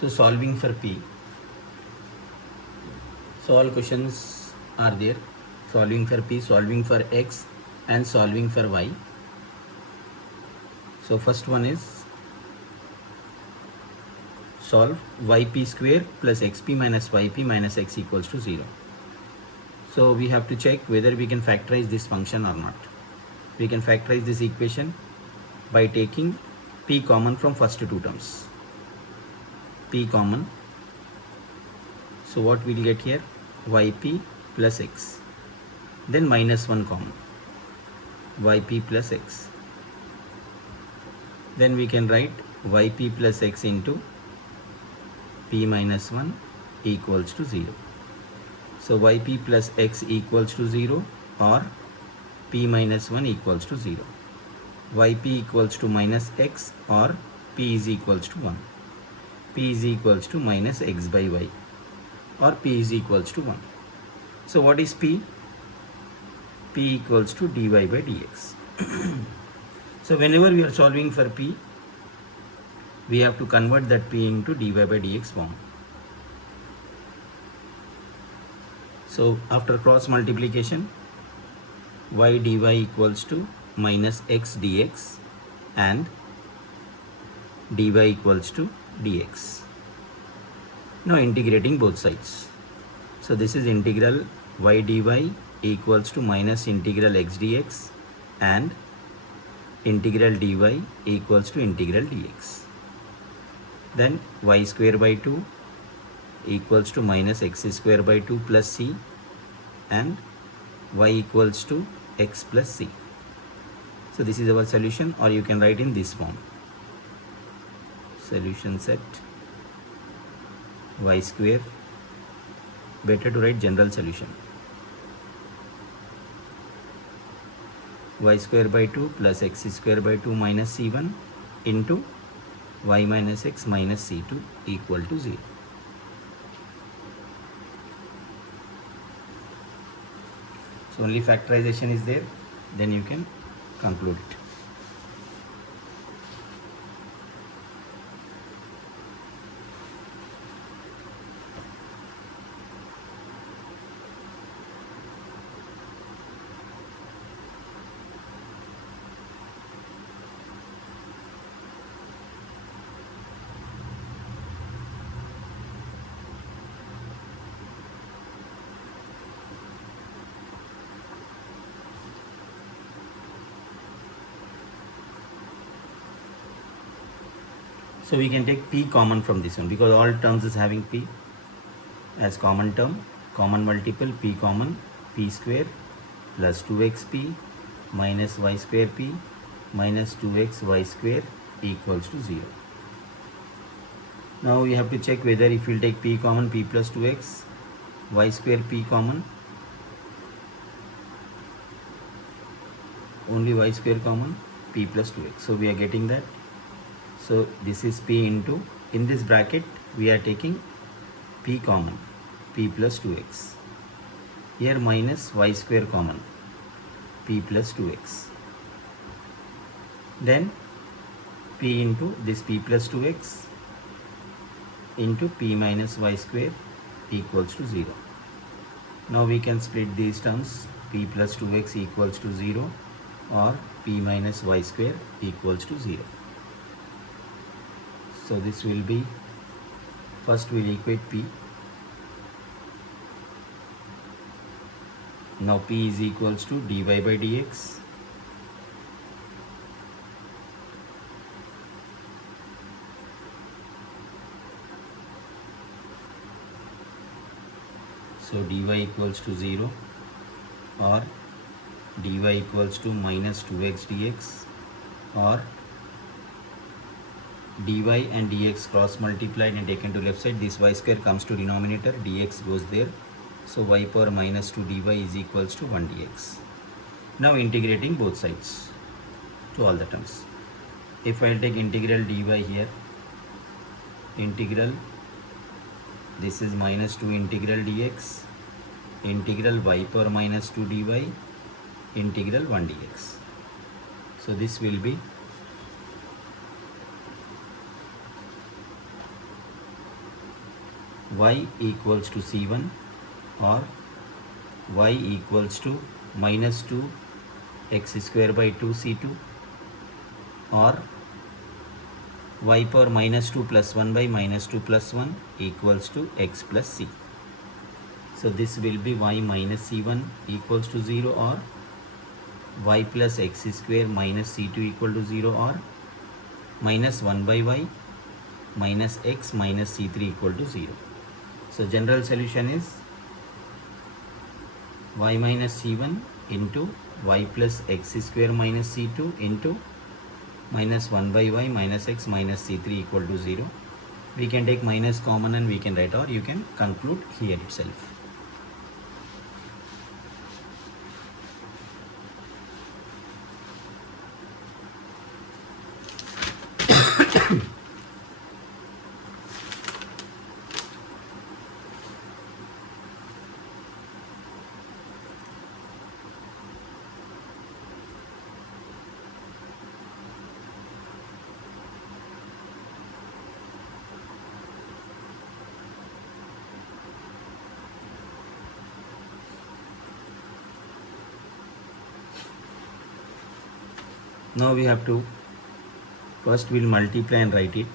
So solving for P. So all questions are there. Solving for P, solving for X and solving for Y. So first one is solve yp square plus xp minus yp minus x equals to 0. So we have to check whether we can factorize this function or not. We can factorize this equation by taking p common from first two terms. P common. So what we'll get here? Yp plus x. Then minus 1 common. Yp plus x. Then we can write yp plus x into p minus 1 equals to 0. So yp plus x equals to 0 or p minus 1 equals to 0. Yp equals to minus x or p is equals to 1. P is equals to minus x by y or p is equals to 1. So what is p? P equals to dy by dx. So whenever we are solving for p, we have to convert that p into dy by dx form. So after cross multiplication, y dy equals to minus x dx and dy equals to dx. Now integrating both sides. So this is integral y dy equals to minus integral x dx and integral dy equals to integral dx. Then y square by 2 equals to minus x square by 2 plus c and y equals to x plus c. So this is our solution, or you can write in this form. Solution set y square, better to write general solution, y square by 2 plus x square by 2 minus c1 into y minus x minus c2 equal to 0. So only factorization is there, then you can conclude it. So we can take p common from this one because all terms is having p as common term, common multiple, p common, p square plus 2xp minus y square p minus 2x y square equals to 0. Now we have to check whether if we'll take p common, p plus 2x, y square p common, only y square common, p plus 2x. So we are getting that. So this is p into, in this bracket we are taking p common, p plus 2x. Here minus y square common, p plus 2x. Then p into this p plus 2x into p minus y square equals to 0. Now we can split these terms, p plus 2x equals to 0 or p minus y square equals to 0. So this will be, first we'll equate p. Now p is equals to dy by dx so dy equals to 0 or dy equals to minus 2x dx or dy and dx cross multiplied and taken to left side, this y square comes to denominator, dx goes there, so y power minus 2 dy is equals to 1 dx. Now integrating both sides to all the terms. If I take integral dy here, integral, this is minus 2 integral dx, integral y power minus 2 dy, integral 1 dx. So this will be y equals to c1 or y equals to minus 2 x square by 2 c2 or y power minus 2 plus 1 by minus 2 plus 1 equals to x plus c. So this will be y minus c1 equals to 0 or y plus x square minus c2 equal to 0 or minus 1 by y minus x minus c3 equal to 0. So general solution is y minus c1 into y plus x square minus c2 into minus 1 by y minus x minus c3 equal to 0. We can take minus common and we can write, or you can conclude here itself. Now we have to, first we'll multiply and write it.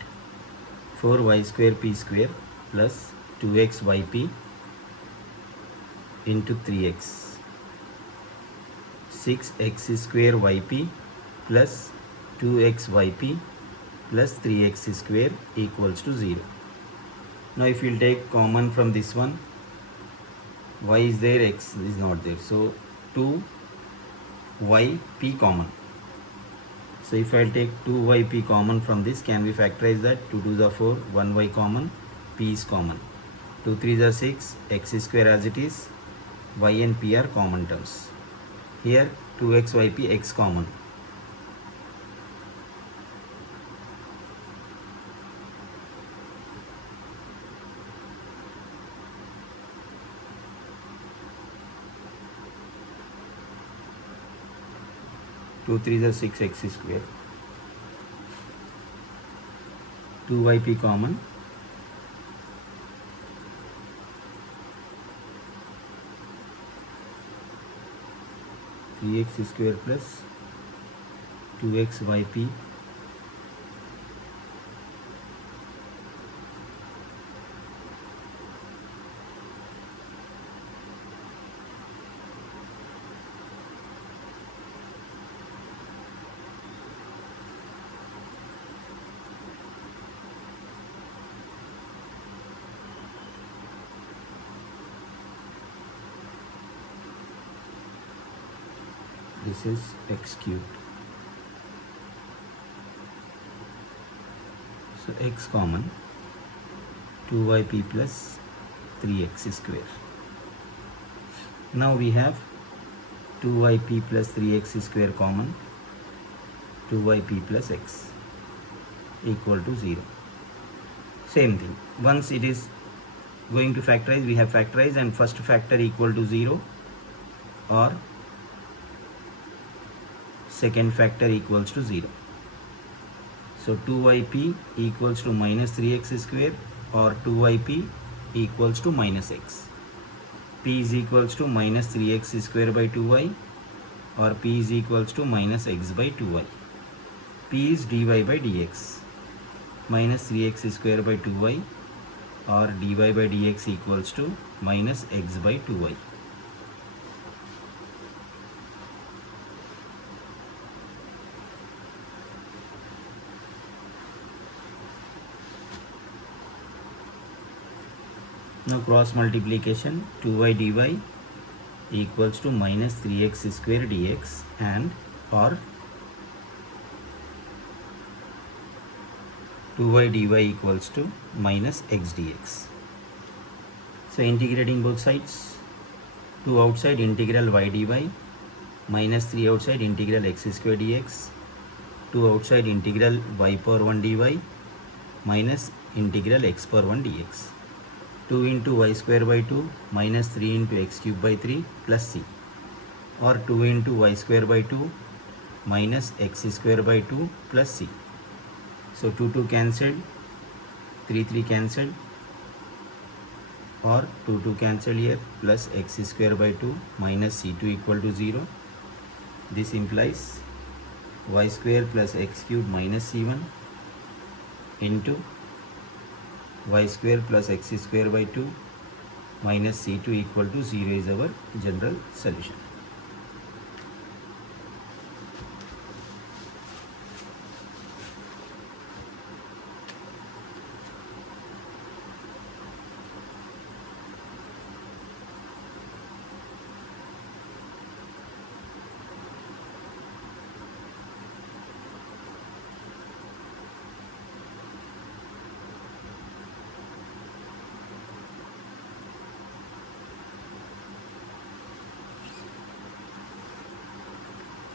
4y square p square plus 2xyp into 3x. 6x square yp plus 2xyp plus 3x square equals to 0. Now if you'll take common from this one, y is there, x is not there. So 2yp common. So if I'll take 2yp common from this, can we factorize that? 2 to the 4, 1y common, p is common. 2 3 the 6, x square as it is, y and p are common terms. Here 2xyp x common. Two 3 the 6 x square. 2yp common. Three x square plus 2xyp this is x cubed. So x common, 2yp plus 3x square. Now we have 2yp plus 3x square common, 2yp plus x equal to 0. Same thing. Once it is going to factorize, we have factorized, and first factor equal to 0 or second factor equals to 0. So 2yp equals to minus 3x square or 2yp equals to minus x. P is equals to minus 3x square by 2y or p is equals to minus x by 2y. P is dy by dx. Minus 3x square by 2y or dy by dx equals to minus x by 2y. Now cross multiplication, 2y dy equals to minus 3x square dx and or 2y dy equals to minus x dx. So integrating both sides, 2 outside integral y dy, minus 3 outside integral x square dx, 2 outside integral y power 1 dy minus integral x power 1 dx. 2 into y square by 2 minus 3 into x cube by 3 plus c, or 2 into y square by 2 minus x square by 2 plus c. So 2 2 cancelled, 3 3 cancelled, or 2 cancel here, plus x square by 2 minus c2 equal to 0. This implies y square plus x cube minus c1 into y square plus x square by 2 minus c2 equal to 0 is our general solution.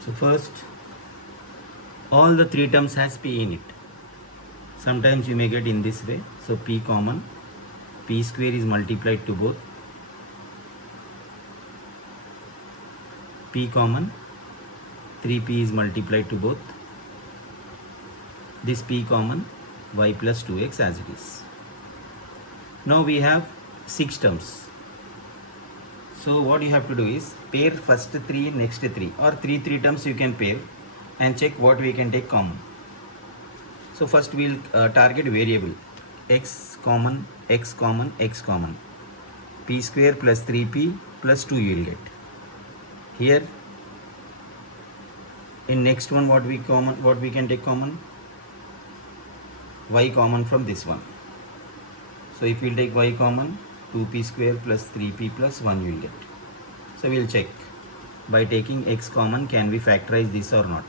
So first, all the three terms has p in it. Sometimes you may get in this way. So p common, p square is multiplied to both. P common, 3p is multiplied to both. This p common, y plus 2x as it is. Now we have 6 terms. So what you have to do is pair first 3, next 3, or 3 terms you can pair and check what we can take common. So first we will target variable x common, x common, x common. P square plus 3p plus 2 you will get. Here in next one what we can take common? Y common from this one. So if we will take y common, 2p square plus 3p plus 1 you will get. So we will check by taking x common, can we factorize this or not?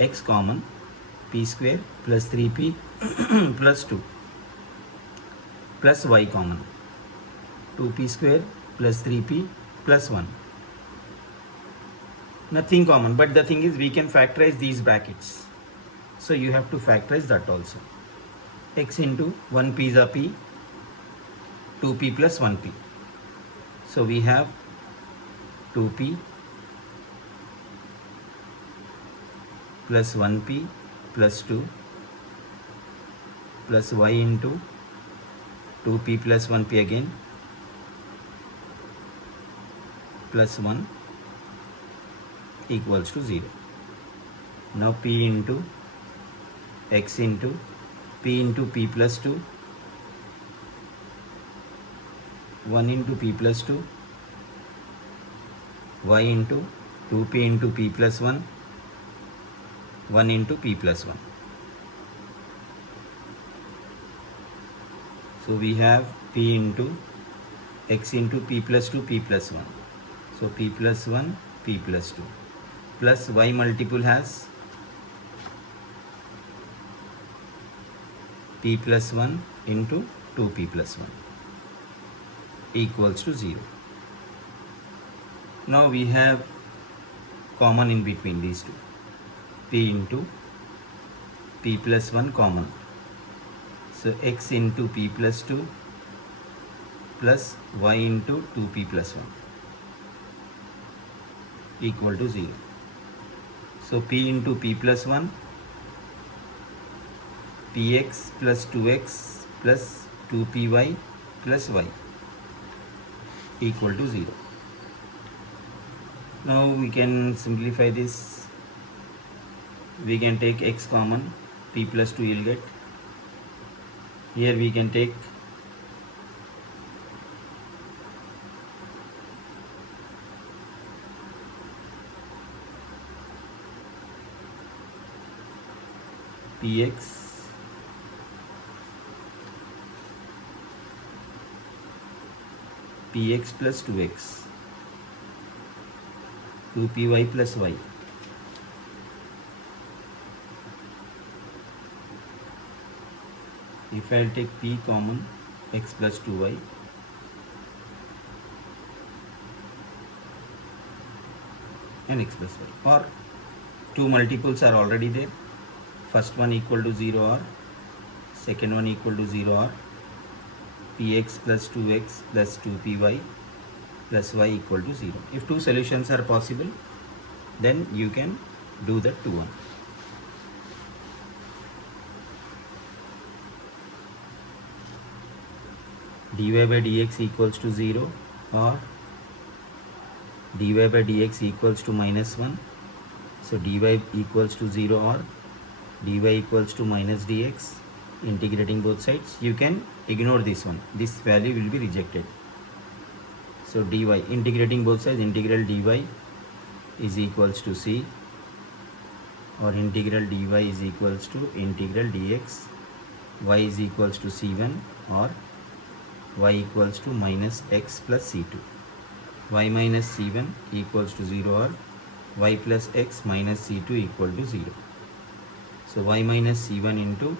X common, p square plus 3p plus 2 plus y common, 2p square plus 3p plus 1. Nothing common, but the thing is we can factorize these brackets. So you have to factorize that also. X into 1p is a p, 2p plus 1p. So we have 2p plus 1p plus 2 plus y into 2p plus 1p again plus 1 equals to 0. Now p into x into p plus 2, 1 into p plus 2, y into 2p into p plus 1, 1 into p plus 1. So we have p into x into p plus 2, p plus 1. So p plus 1, p plus 2 plus y multiple has p plus 1 into 2p plus 1 equals to 0. Now we have common in between these two. P into p plus 1 common. So x into p plus 2 plus y into 2p plus 1 equal to 0. So p into p plus 1, px plus 2x plus 2py plus y equal to 0. Now we can simplify this. We can take x common, p plus 2 you will get. Here we can take px plus 2x, 2py plus y. If I will take p common, x plus 2y, and x plus y, or two multiples are already there. First one equal to 0 or second one equal to 0 or px plus 2x plus 2py plus y equal to 0. If two solutions are possible, then you can do that to one. dy by dx equals to 0 or dy by dx equals to minus 1. So dy equals to 0 or dy equals to minus dx. Integrating both sides, you can ignore this one. This value will be rejected. So dy, integrating both sides, integral dy is equals to c, or integral dy is equals to integral dx, y is equals to c1, or y equals to minus x plus c2. Y minus c1 equals to 0 or y plus x minus c2 equal to 0. So y minus c1 into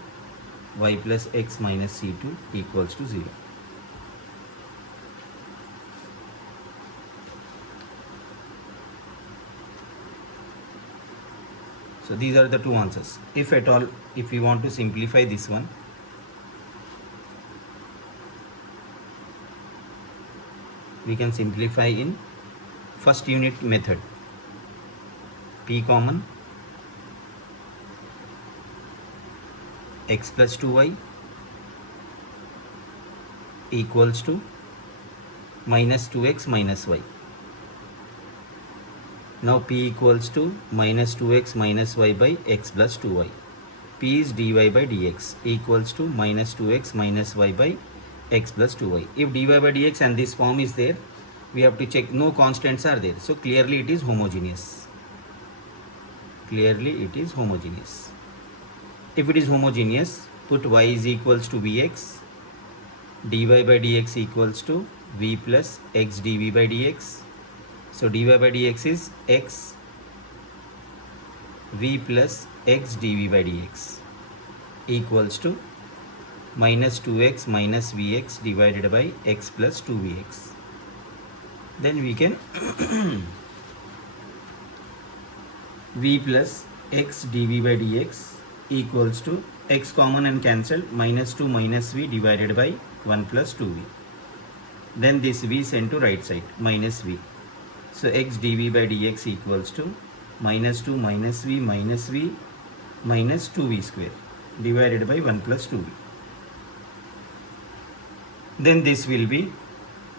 y plus x minus c2 equals to 0. So these are the two answers. If at all, if we want to simplify this one, we can simplify in first unit method. P common, x plus 2y equals to minus 2x minus y. Now P equals to minus 2x minus y by x plus 2y. P is dy by dx equals to minus 2x minus y by x plus 2y. If dy by dx and this form is there, we have to check no constants are there. So clearly it is homogeneous. Clearly it is homogeneous. If it is homogeneous, put y is equals to vx, dy by dx equals to v plus x dv by dx. So dy by dx is x v plus x dv by dx equals to minus 2x minus vx divided by x plus 2vx. Then we can v plus x dv by dx equals to x common and cancel, minus 2 minus v divided by 1 plus 2v. Then this v sent to right side, minus v. So x dv by dx equals to minus 2 minus v minus 2v square divided by 1 plus 2v. Then this will be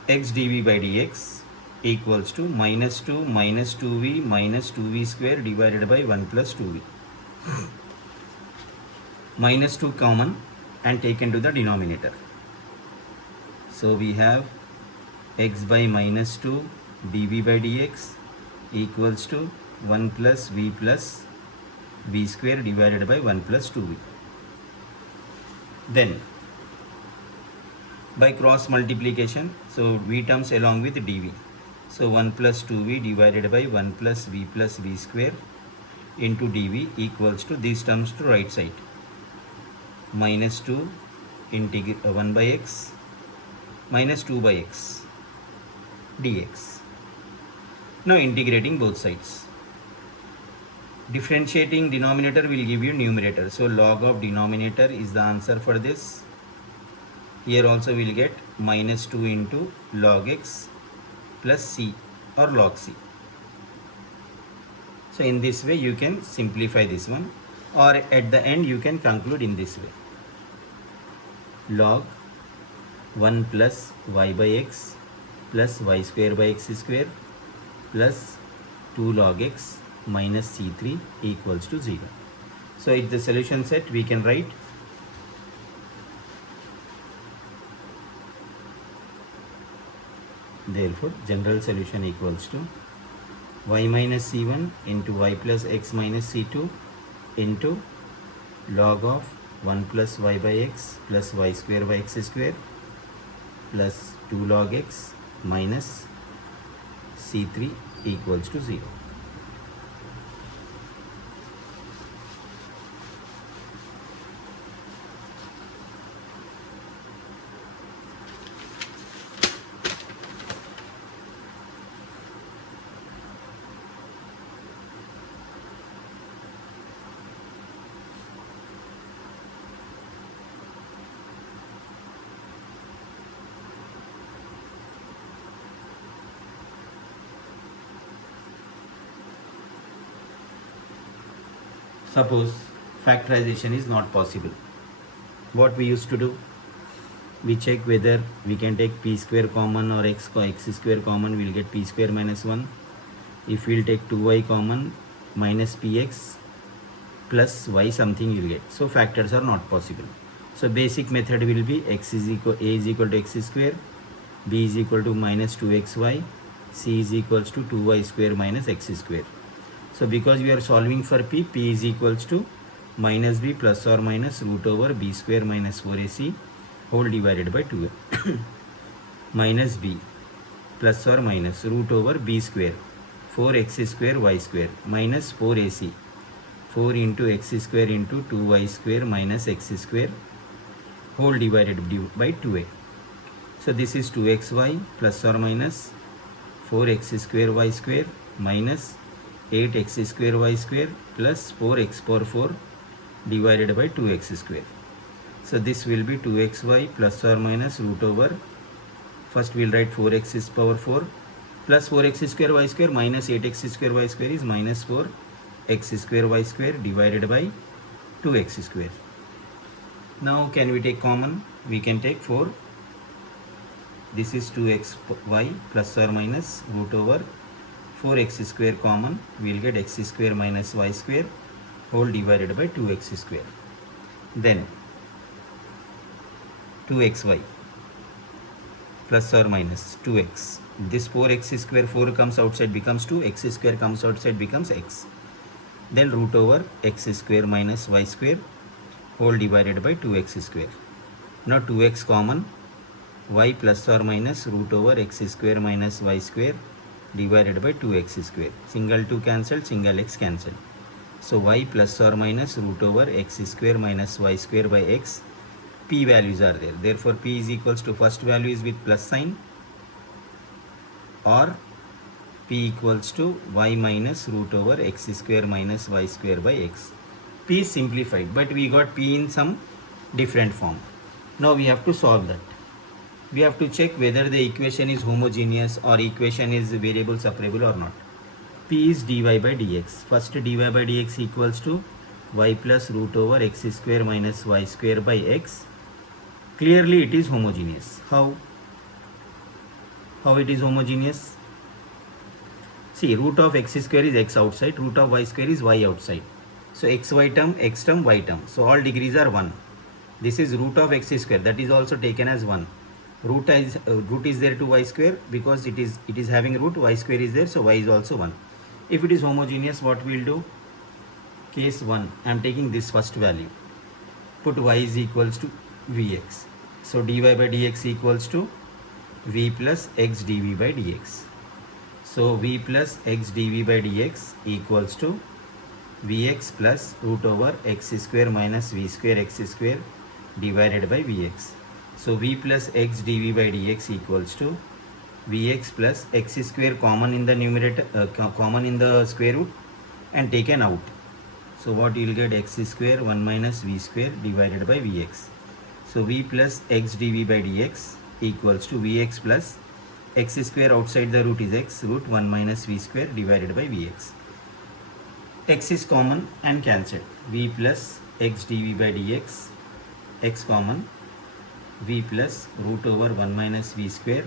x dv by dx equals to minus 2 minus 2v minus 2v square divided by 1 plus 2v. Minus 2 common and taken to the denominator. So we have x by minus 2 dv by dx equals to 1 plus v square divided by 1 plus 2v. Then by cross multiplication, so v terms along with dv. So 1 plus 2v divided by 1 plus v square into dv equals to these terms to right side. Minus 2 integral 1 by x minus 2 by x dx. Now integrating both sides. Differentiating denominator will give you numerator. So log of denominator is the answer for this. Here also we will get minus 2 into log x plus c or log c. So in this way you can simplify this one, or at the end you can conclude in this way. Log 1 plus y by x plus y square by x square plus 2 log x minus c3 equals to 0. So in the solution set we can write therefore general solution equals to y minus c1 into y plus x minus c2 into log of 1 plus y by x plus y square by x square plus 2 log x minus c3 equals to 0. Suppose factorization is not possible. What we used to do? we check whether we can take p square common or x square common. We'll get p square minus 1. If we'll take 2y common, minus px plus y something you'll get. So factors are not possible. So basic method will be a is equal to x square, b is equal to minus 2xy, c is equals to 2y square minus x square. So because we are solving for p is equals to minus b plus or minus root over b square minus 4ac whole divided by 2 minus b plus or minus root over b square 4x square y square minus 4ac 4 into x square into 2y square minus x square whole divided by 2a. So this is 2xy plus or minus 4x square y square minus 8x square y square plus 4x power 4 divided by 2x square. So this will be 2xy plus or minus root over, first we'll write 4x power 4 plus 4x square y square minus 8x square y square is minus 4x square y square divided by 2x square. Now can we take common? We can take 4. This is 2xy plus or minus root over 4x square common. We will get x square minus y square whole divided by 2x square. Then 2xy plus or minus 2x. This 4x square, 4 comes outside becomes 2, x square comes outside becomes x. Then root over x square minus y square whole divided by 2x square. Now 2x common, y plus or minus root over x square minus y square divided by 2x square. Single 2 cancelled, single x cancelled. So y plus or minus root over x square minus y square by x. P values are there. Therefore p is equals to first value is with plus sign, or p equals to y minus root over x square minus y square by x. P is simplified, but we got p in some different form. Now we have to solve that. We have to check whether the equation is homogeneous or equation is variable separable or not. P is dy by dx. First dy by dx equals to y plus root over x square minus y square by x. Clearly it is homogeneous. How it is homogeneous? See, root of x square is x outside, root of y square is y outside. So xy term, x term, y term. So all degrees are 1. This is root of x square, that is also taken as 1. Root is there to y square because it is having root, y square is there, so y is also 1. If it is homogeneous, what we will do? Case 1, I am taking this first value. Put y is equals to vx. So dy by dx equals to v plus x dv by dx. So v plus x dv by dx equals to vx plus root over x square minus v square x square divided by vx. So v plus x dv by dx equals to vx plus x square common in the numerator, common in the square root and taken out. So what you will get, x square 1 minus v square divided by vx. So v plus x dv by dx equals to vx plus x square outside the root is x, root 1 minus v square divided by vx. X is common and cancelled. V plus x dv by dx, x common, v plus root over 1 minus v square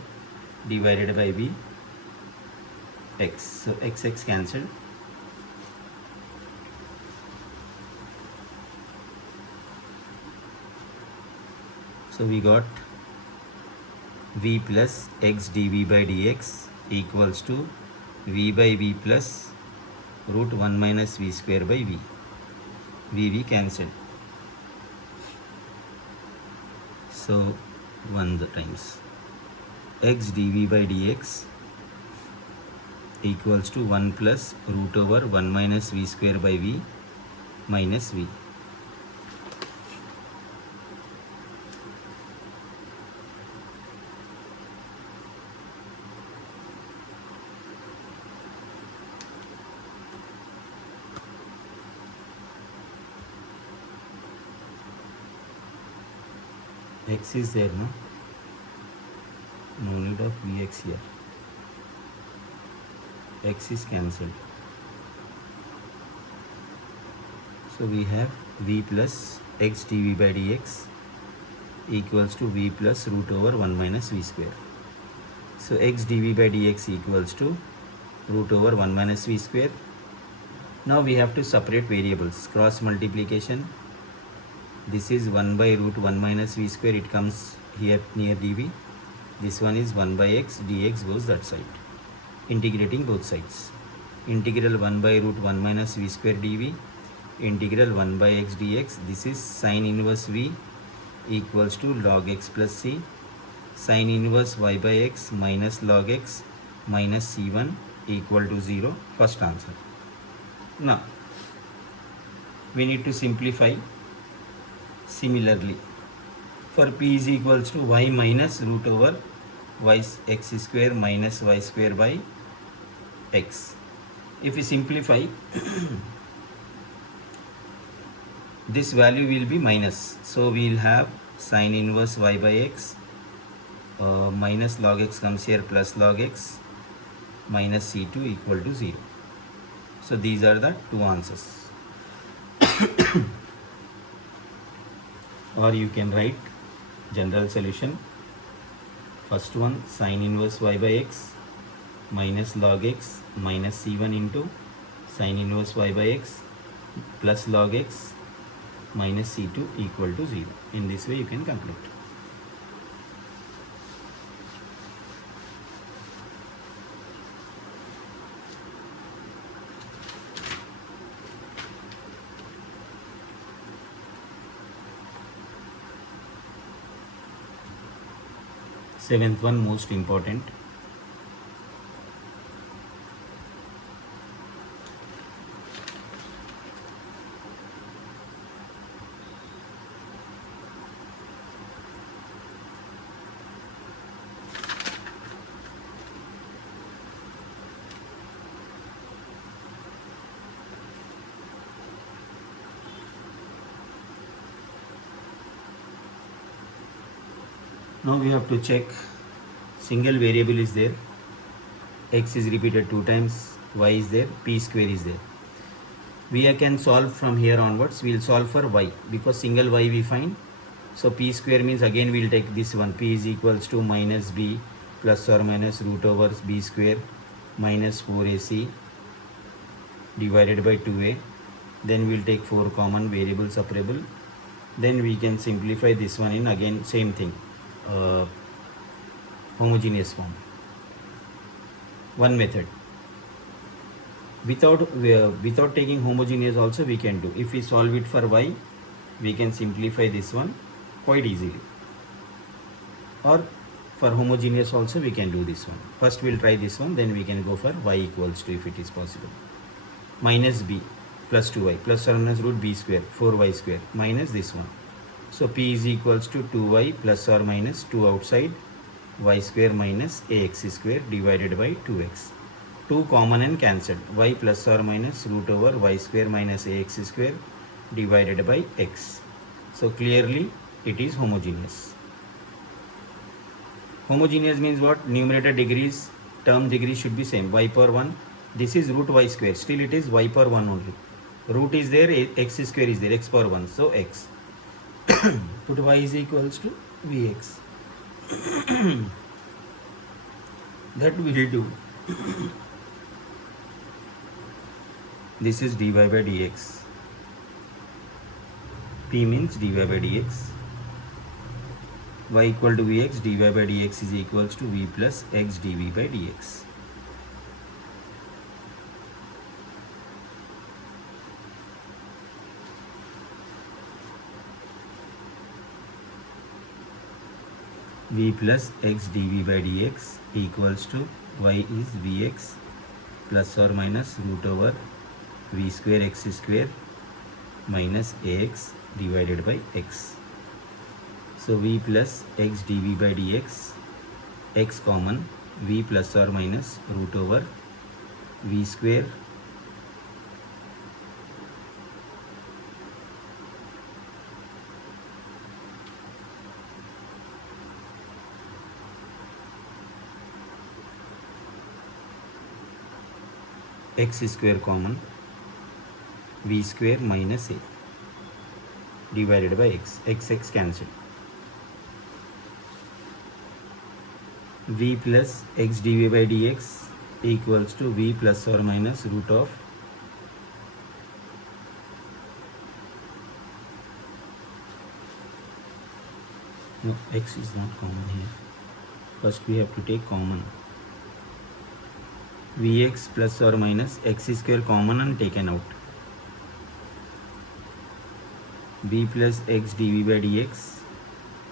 divided by v x. So x cancelled. So we got v plus x dv by dx equals to v by v plus root 1 minus v square by v. v cancelled. So 1 times x dv by dx equals to 1 plus root over 1 minus v square by v minus v. X is there, no need of vx here. X is cancelled. So we have v plus x dv by dx equals to v plus root over 1 minus v square. So x dv by dx equals to root over 1 minus v square. Now we have to separate variables. Cross multiplication. This is 1 by root 1 minus v square. It comes here near dv. This one is 1 by x. dx goes that side. Integrating both sides. Integral 1 by root 1 minus v square dv. Integral 1 by x dx. This is sine inverse v equals to log x plus c. Sine inverse y by x minus log x minus c1 equal to 0. First answer. Now we need to simplify. Similarly, for p is equals to y minus root over y x square minus y square by x. If we simplify, this value will be minus. So we will have sine inverse y by x minus log x comes here plus log x minus c2 equal to 0. So these are the two answers. Or you can write general solution. First one, sine inverse y by x minus log x minus c1 into sine inverse y by x plus log x minus c2 equal to 0. In this way you can complete. Seventh one, most important. Now we have to check single variable is there, x is repeated 2 times, y is there, p square is there. We can solve from here onwards. We will solve for y because single y we find. So p square means again we will take this one. P is equals to minus b plus or minus root over b square minus 4ac divided by 2a. Then we will take 4 common variable separable. Then we can simplify this one in again same thing. Homogeneous form. One method. Without taking homogeneous also we can do. If we solve it for y, we can simplify this one quite easily. Or for homogeneous also we can do this one. First we'll try this one, then we can go for y equals to, if it is possible. Minus b plus 2y plus or minus root b square 4y square minus this one. So p is equals to 2y plus or minus 2 outside y square minus ax square divided by 2x. 2 common and cancelled. Y plus or minus root over y square minus ax square divided by x. So clearly it is homogeneous. Homogeneous means what? Numerator degrees, term degrees should be same. Y power 1. This is root y square. Still it is y power 1 only. Root is there, x square is there, x power 1. So x. Put y is equals to vx. That we will do. This is dy by dx. P means dy by dx. Y equal to vx, dy by dx is equals to v plus x dv by dx. V plus x dv by dx equals to y is vx plus or minus root over v square x square minus ax divided by x. So v plus x dv by dx, x common, v plus or minus root over v square x square common, v square minus a divided by x. X cancelled. v plus x dv by dx equals to v plus or minus root of no, x is not common here. First we have to take common. Vx plus or minus x square common and taken out. V plus x dv by dx,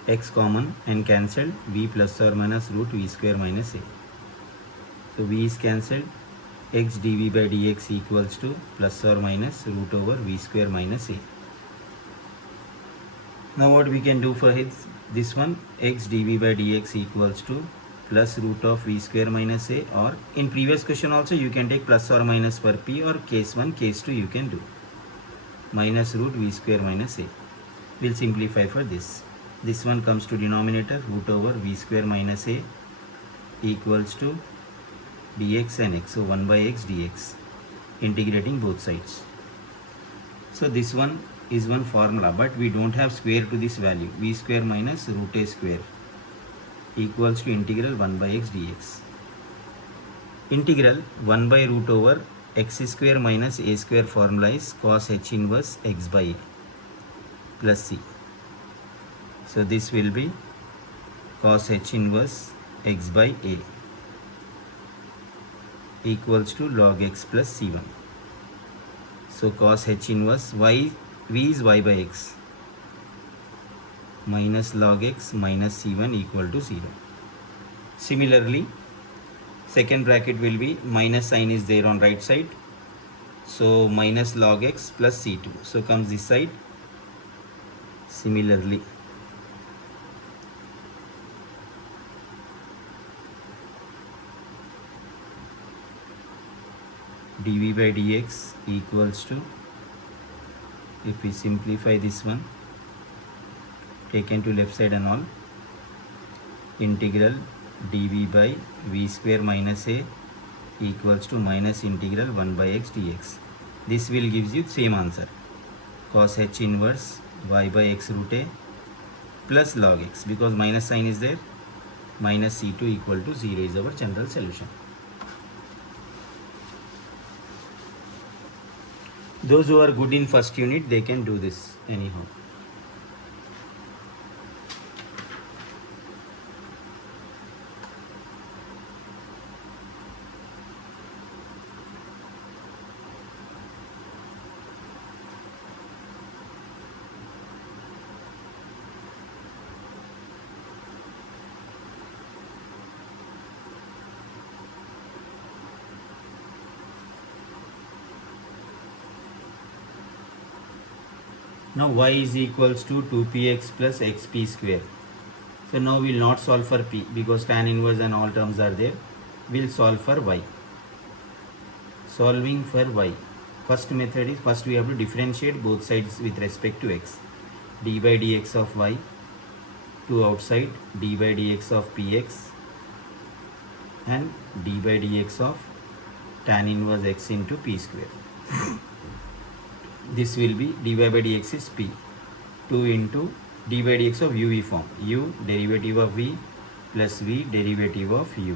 x common and cancelled, v plus or minus root v square minus a. So v is cancelled, x dv by dx equals to plus or minus root over v square minus a. Now what we can do for this one, x dv by dx equals to plus root of v square minus a, or in previous question also you can take plus or minus for p, or case 1 case 2 you can do minus root v square minus a. We'll simplify for this. This one comes to denominator, root over v square minus a equals to dx and x, so 1 by x dx, integrating both sides. So this one is one formula, but we don't have square to this value. V square minus root a square equals to integral 1 by x dx. Integral 1 by root over x square minus a square formula is cos h inverse x by a plus c. So this will be cos h inverse x by a equals to log x plus c1. So cos h inverse y, v is y by x, minus log x minus c1 equal to 0. Similarly, second bracket will be minus sign is there on right side, so minus log x plus c2, so comes this side. Similarly, dv by dx equals to, if we simplify this one, taken to left side and all, integral dv by v square minus a equals to minus integral 1 by x dx. This will gives you same answer, cos h inverse y by x root a plus log x, because minus sign is there, minus c2 equal to 0 is our general solution. Those who are good in first unit, they can do this anyhow. Now y is equals to 2px plus xp square. So now we will not solve for p because tan inverse and all terms are there. We will solve for y. Solving for y. First method is, first we have to differentiate both sides with respect to x. D by dx of y to outside, d by dx of px and d by dx of tan inverse x into p square. This will be dy by dx is p, 2 into d by dx of u form, u derivative of v plus v derivative of u,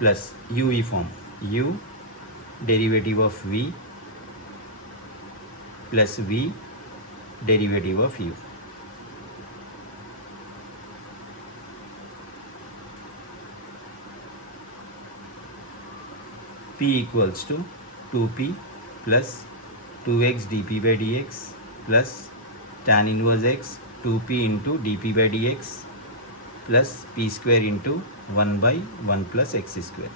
plus u form, u derivative of v plus v derivative of u. P equals to 2p plus 2x dp by dx plus tan inverse x 2p into dp by dx plus p square into 1 by 1 plus x square.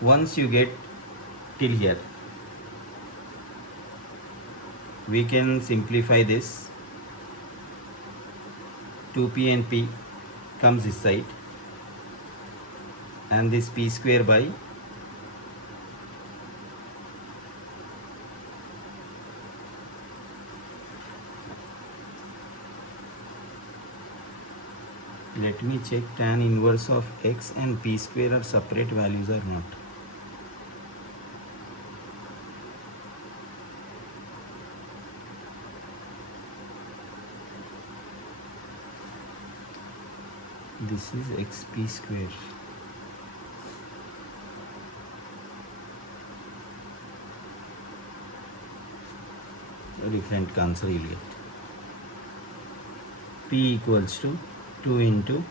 Once you get till here, we can simplify this. 2p and p comes this side, and this p square by let me check tan inverse of x and p square are separate values or not. this is xp square. A different answer you will get. P equals to 2 into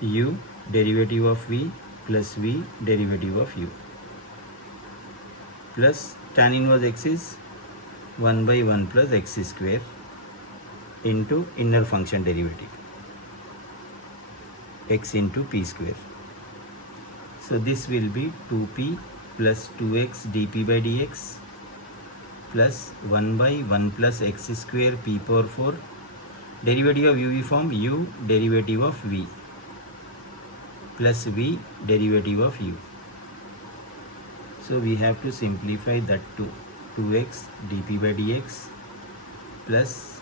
u derivative of v plus v derivative of u plus tan inverse x is 1 by 1 plus x square into inner function derivative x into p square. So this will be 2p plus 2x dp by dx plus 1 by 1 plus x square p power 4 derivative of u form u derivative of v plus v derivative of u. So we have to simplify that to 2x dp by dx plus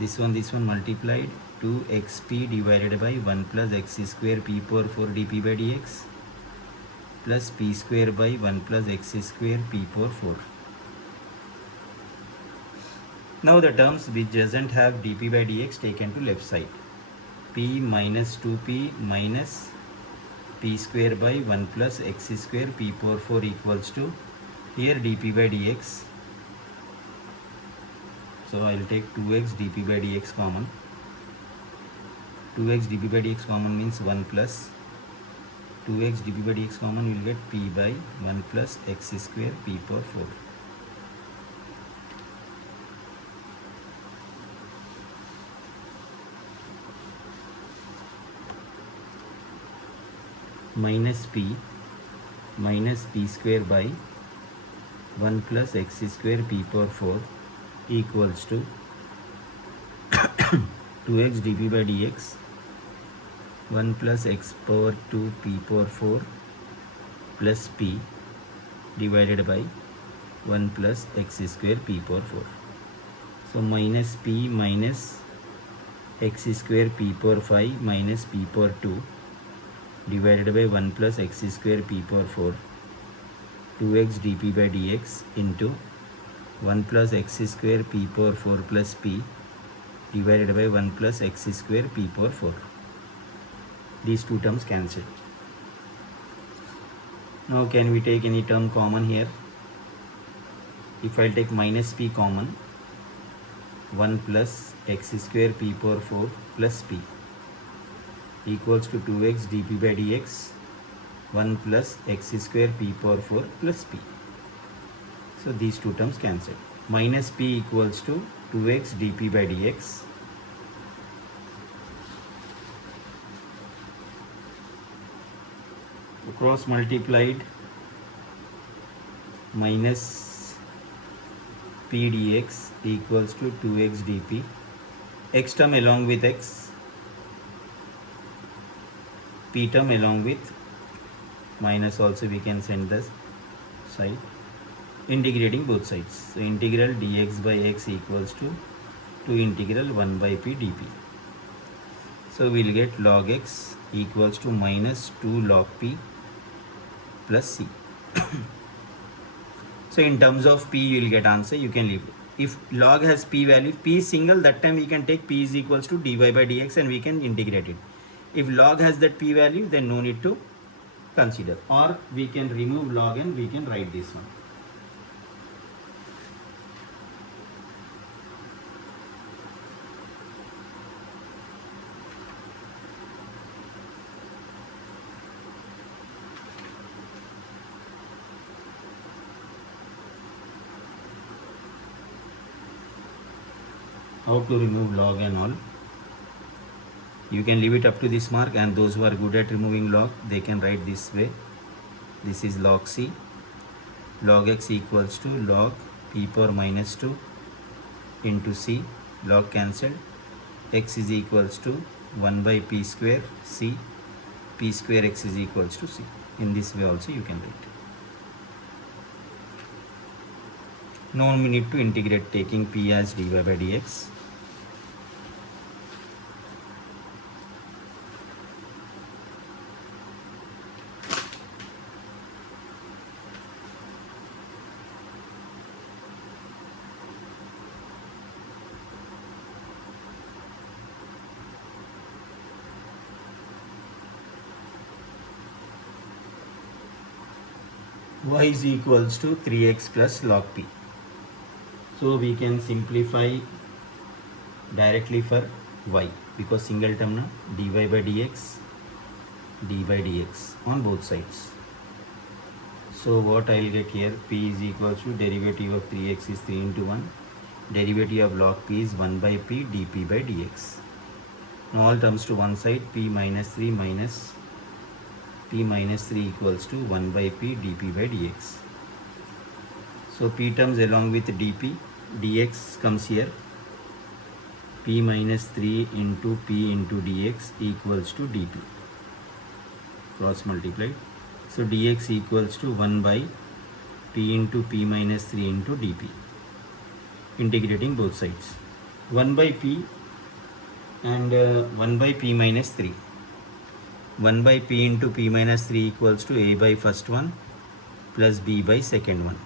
this one multiplied 2xp divided by 1 plus x square p power 4 dp by dx plus p square by 1 plus x square p power 4. Now the terms which doesn't have dp by dx taken to left side. P minus 2p minus p square by 1 plus x square p power 4 equals to here dp by dx. So I will take 2x dp by dx common. 2x dp by dx common means 1 plus 2x dp by dx common, you will get p by 1 plus x square p power 4. Minus p square by 1 plus x square p power 4 equals to 2x dp by dx 1 plus x power 2 p power 4 plus p divided by 1 plus x square p power 4. So minus p minus x square p power 5 minus p power 2 divided by 1 plus x square p power 4 2x dp by dx into 1 plus x square p power 4 plus p divided by 1 plus x square p power 4. These two terms cancel. Now can we take any term common here? If I take minus p common, 1 plus x square p power 4 plus p equals to 2x dp by dx 1 plus x square p power 4 plus p. So these two terms cancel. Minus p equals to 2x dp by dx cross multiplied minus p dx equals to 2x dp, x term along with x, p term along with minus also we can send this side, integrating both sides. So integral dx by x equals to integral 1 by p dp. So we'll get log x equals to minus 2 log p plus c. So in terms of p you will get answer, you can leave it. If log has p value, p is single, that time we can take p is equals to dy by dx and we can integrate it. If log has that p value, then no need to consider, or we can remove log and we can write this one. How to remove log and all? You can leave it up to this mark, and those who are good at removing log, they can write this way. This is log c. Log x equals to log p power minus 2 into c. Log cancelled. X is equals to 1 by p square c. P square x is equals to c. In this way also you can write. No need to integrate taking p as dy by dx. y is equals to 3x plus log p. So we can simplify directly for y because single term na dy by dx d by dx on both sides. So what I will get here, p is equals to derivative of 3x is 3 into 1. Derivative of log p is 1 by p dp by dx. Now all terms to one side, p minus 3 equals to 1 by p dp by dx. So p terms along with dp, dx comes here. P minus 3 into p into dx equals to dp. Cross multiplied. So dx equals to 1 by p into p minus 3 into dp. Integrating both sides. 1 by p and 1 by p minus 3. 1 by p into p minus 3 equals to a by first one plus b by second one.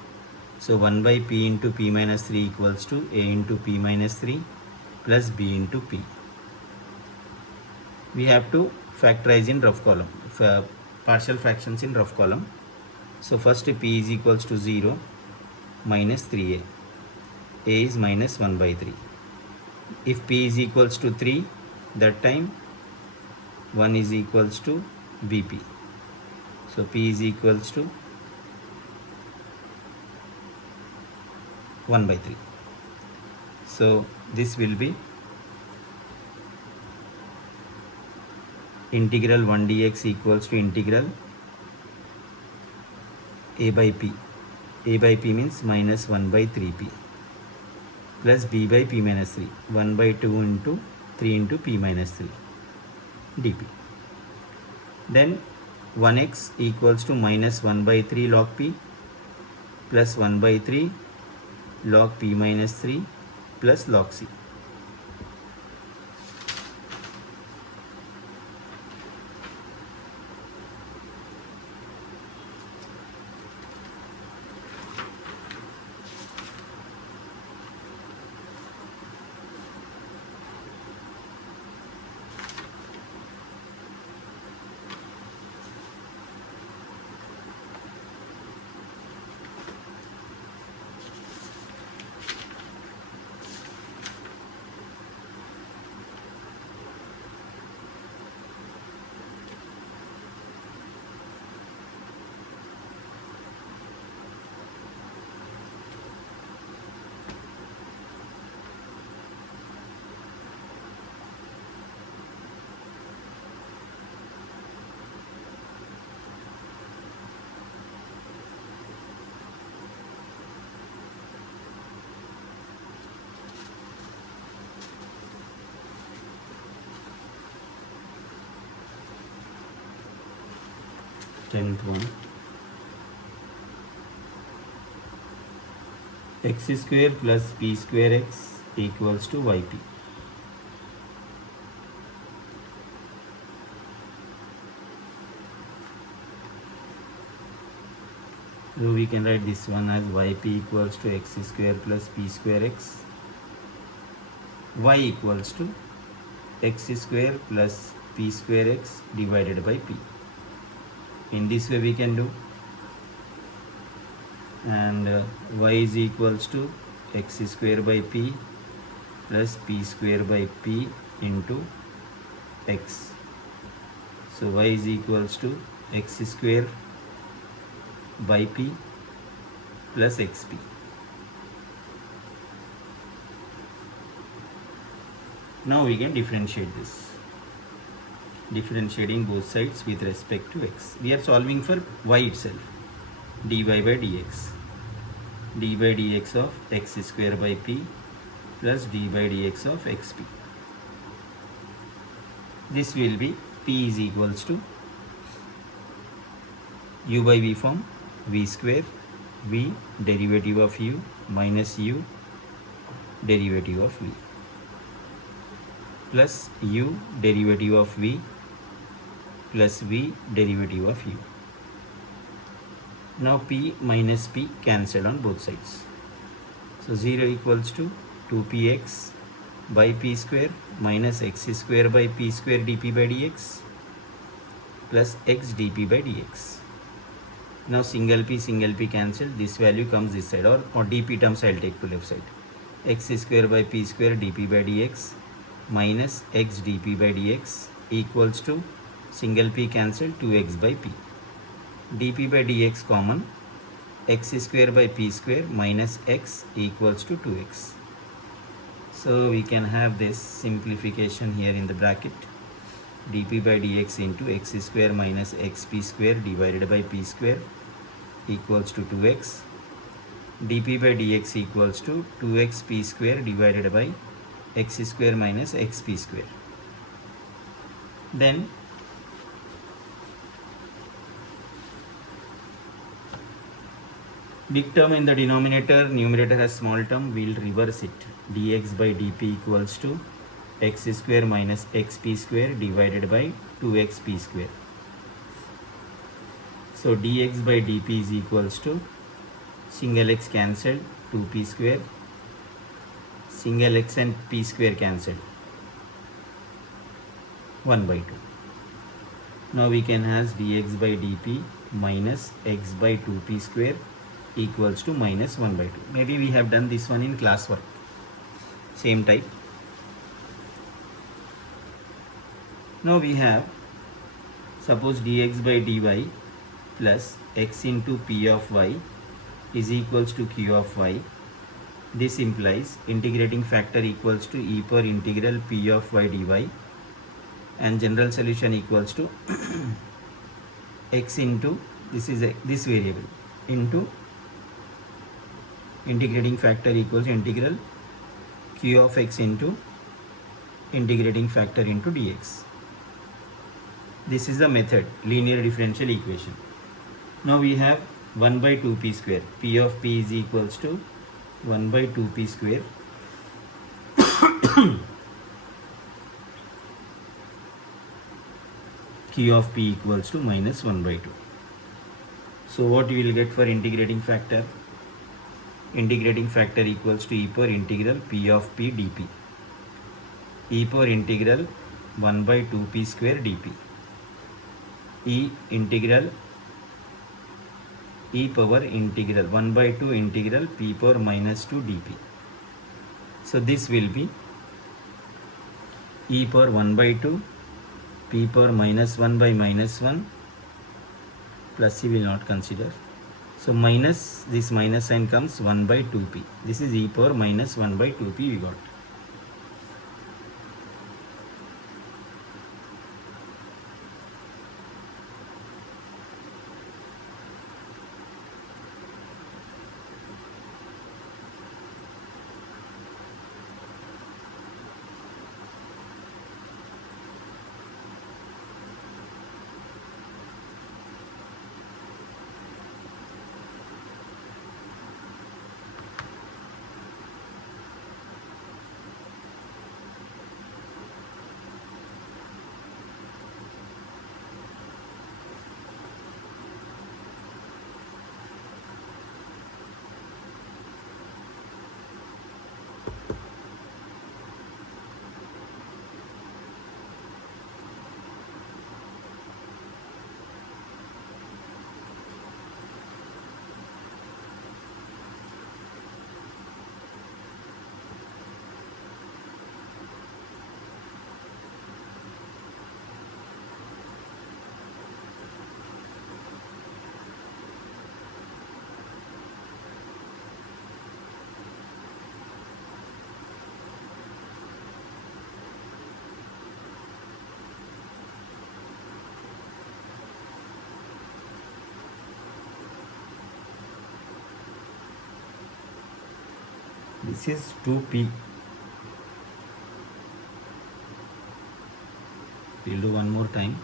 So 1 by p into p minus 3 equals to a into p minus 3 plus b into p. We have to factorize in rough column, partial fractions in rough column. So first p is equals to 0 minus 3a. A is minus 1 by 3. If p is equals to 3, that time 1 is equals to bp. So p is equals to 1 by 3. So this will be integral 1 dx equals to integral a by p. A by p means minus 1 by 3p plus b by p minus 3. 1 by 2 into 3 into p minus 3 dp. Then 1x equals to minus 1 by 3 log p plus 1 by 3 log p minus 3 plus log c. Tenth one, x square plus p square x equals to yp. So we can write this one as yp equals to x square plus p square x. Y equals to x square plus p square x divided by p. In this way we can do, and y is equals to x square by p plus p square by p into x. So y is equals to x square by p plus xp. Now we can differentiate this. Differentiating both sides with respect to x. We are solving for y itself. dy by dx. d by dx of x square by p plus d by dx of xp. This will be p is equals to u by v form, v square, v derivative of u minus u derivative of v plus u derivative of v plus v derivative of u. Now p minus p cancelled on both sides. So 0 equals to 2px by p square minus x square by p square dp by dx plus x dp by dx. Now single p cancel, this value comes this side, or dp terms I'll take to left side. X square by p square dp by dx minus x dp by dx equals to single p cancel 2x by p. dp by dx common, x square by p square minus x equals to 2x. So we can have this simplification here in the bracket. dp by dx into x square minus xp square divided by p square equals to 2x. dp by dx equals to 2x p square divided by x square minus xp square. Then big term in the denominator, numerator has small term, we'll reverse it. dx by dp equals to x square minus xp square divided by 2xp square. So dx by dp is equals to single x cancelled 2p square, single x and p square cancelled 1 by 2. Now we can have dx by dp minus x by 2p square equals to minus 1 by 2. Maybe we have done this one in classwork, same type. Now we have, suppose dx by dy plus x into p of y is equals to q of y. This implies integrating factor equals to e per integral p of y dy, and general solution equals to x into, this is this variable, into integrating factor equals integral q of x into integrating factor into dx. This is the method, linear differential equation. Now we have 1 by 2p square. P of p is equals to 1 by 2p square q of p equals to minus 1 by 2. So what you will get for integrating factor? Integrating factor equals to e per integral p of p dp, e per integral 1 by 2p square dp, e integral e power integral 1 by 2 integral p power minus 2 dp. So this will be e power 1 by 2 p power minus 1 by minus 1 plus c will not consider. So minus, this minus sign comes 1 by 2p. This is e power minus 1 by 2p we got. This is 2p. We'll do one more time.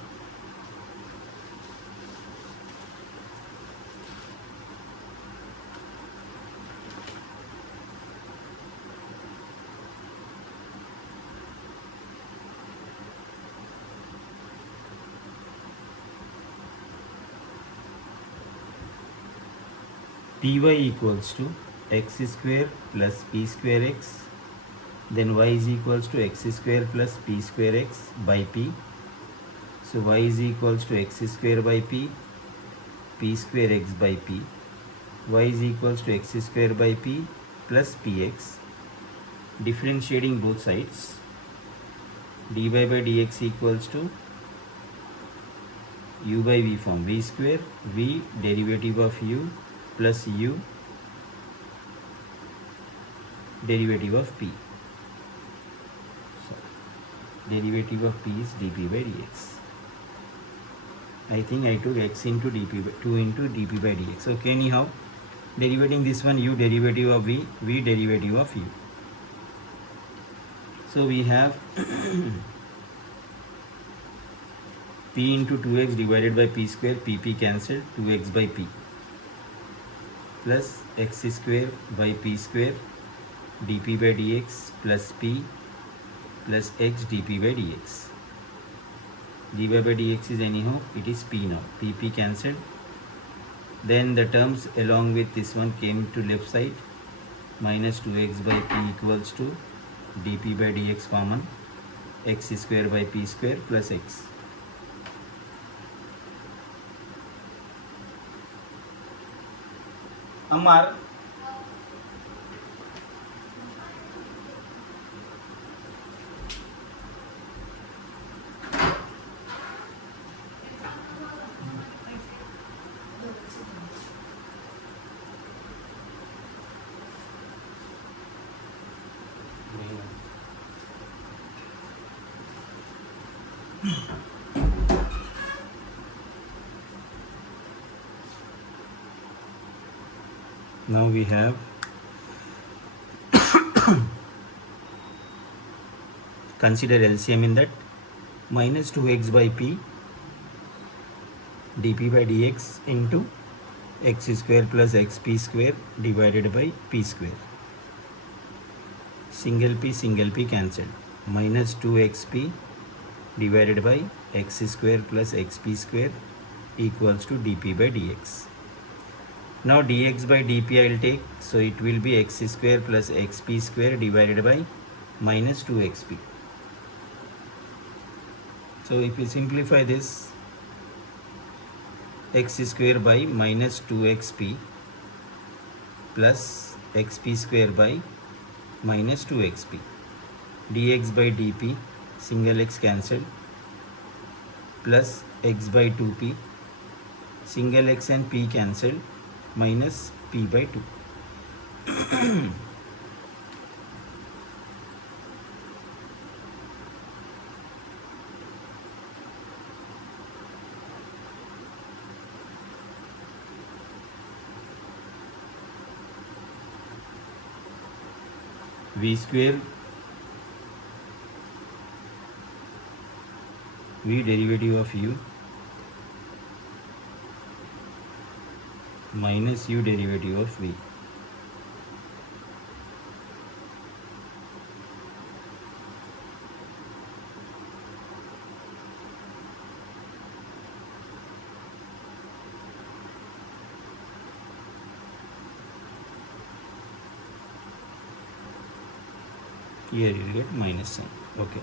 Py equals to x square plus p square x, then y is equals to x square plus p square x by p. So y is equals to x square by p p square x by p, y is equals to x square by p plus px. Differentiating both sides, dy by dx equals to u by v form, v square, v derivative of u plus u derivative of p. So, derivative of p is dp by dx. I think I took x into dp by 2 into dp by dx. Okay, anyhow, derivating this one, u derivative of v, v derivative of u. So we have p into 2x divided by p square, pp cancelled, 2x by p plus x square by p square dp by dx plus p plus x dp by dx. dy by dx is anyhow, it is p now, pp cancelled. Then the terms along with this one came to left side, minus 2x by p equals to dp by dx common, x square by p square plus x. Amar, now we have consider LCM in that, minus 2x by p dp by dx into x square plus xp square divided by p square. Single p cancelled, minus 2xp divided by x square plus xp square equals to dp by dx. Now dx by dp I will take, so it will be x square plus xp square divided by minus 2xp. So if we simplify this, x square by minus 2xp plus xp square by minus 2xp, dx by dp, single x cancelled, plus x by 2p, single x and p cancelled, minus p by 2. V square, v derivative of u minus u derivative of v. Here you will get minus sign. Okay.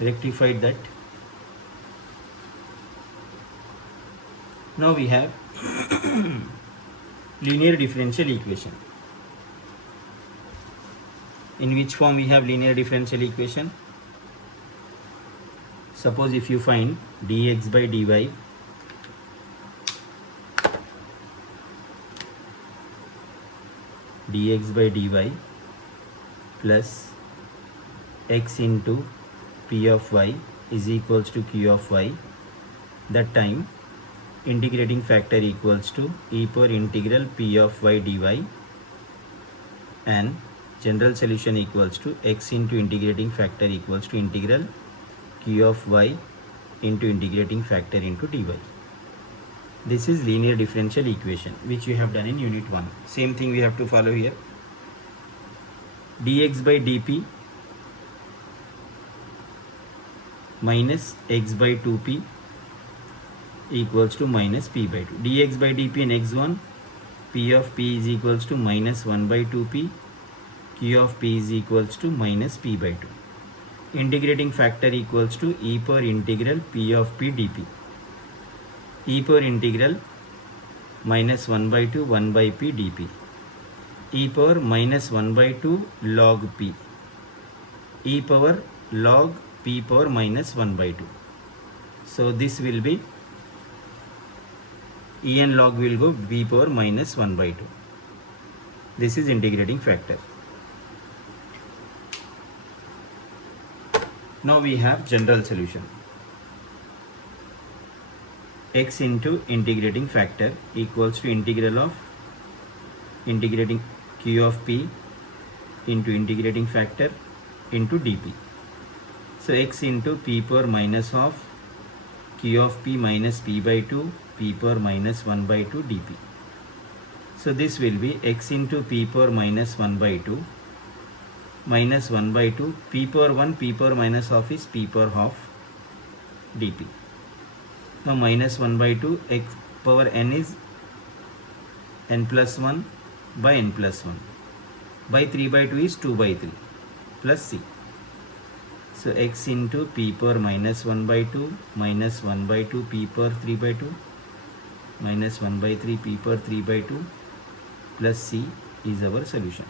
Rectified that. Now we have linear differential equation. In which form we have linear differential equation? Suppose if you find dx by dy dx by dy plus x into p of y is equals to q of y, that time integrating factor equals to e power integral p of y dy, and general solution equals to x into integrating factor equals to integral q of y into integrating factor into dy. This is linear differential equation which you have done in unit 1. Same thing we have to follow here. Dx by dp minus x by 2p equals to minus p by 2. Dx by dp in x1, p of p is equals to minus 1 by 2p, q of p is equals to minus p by 2. Integrating factor equals to e power integral p of p dp. e power integral minus 1 by 2 1 by p dp, e power minus 1 by 2 log p, e power log p power minus 1 by 2. So this will be en log will go b power minus 1 by 2. This is integrating factor. Now we have general solution. X into integrating factor equals to integral of integrating q of p into integrating factor into dp. So x into p power minus of q of p minus p by 2 p power minus 1 by 2 dp. So this will be x into p power minus 1 by 2 minus 1 by 2 p power 1 p power minus half is p power half dp. Now minus 1 by 2 x power n is n plus 1 by n plus 1 by 3 by 2 is 2 by 3 plus c. So x into p power minus 1 by 2 minus 1 by 2 p power 3 by 2 minus 1 by 3 p power 3 by 2 plus c is our solution.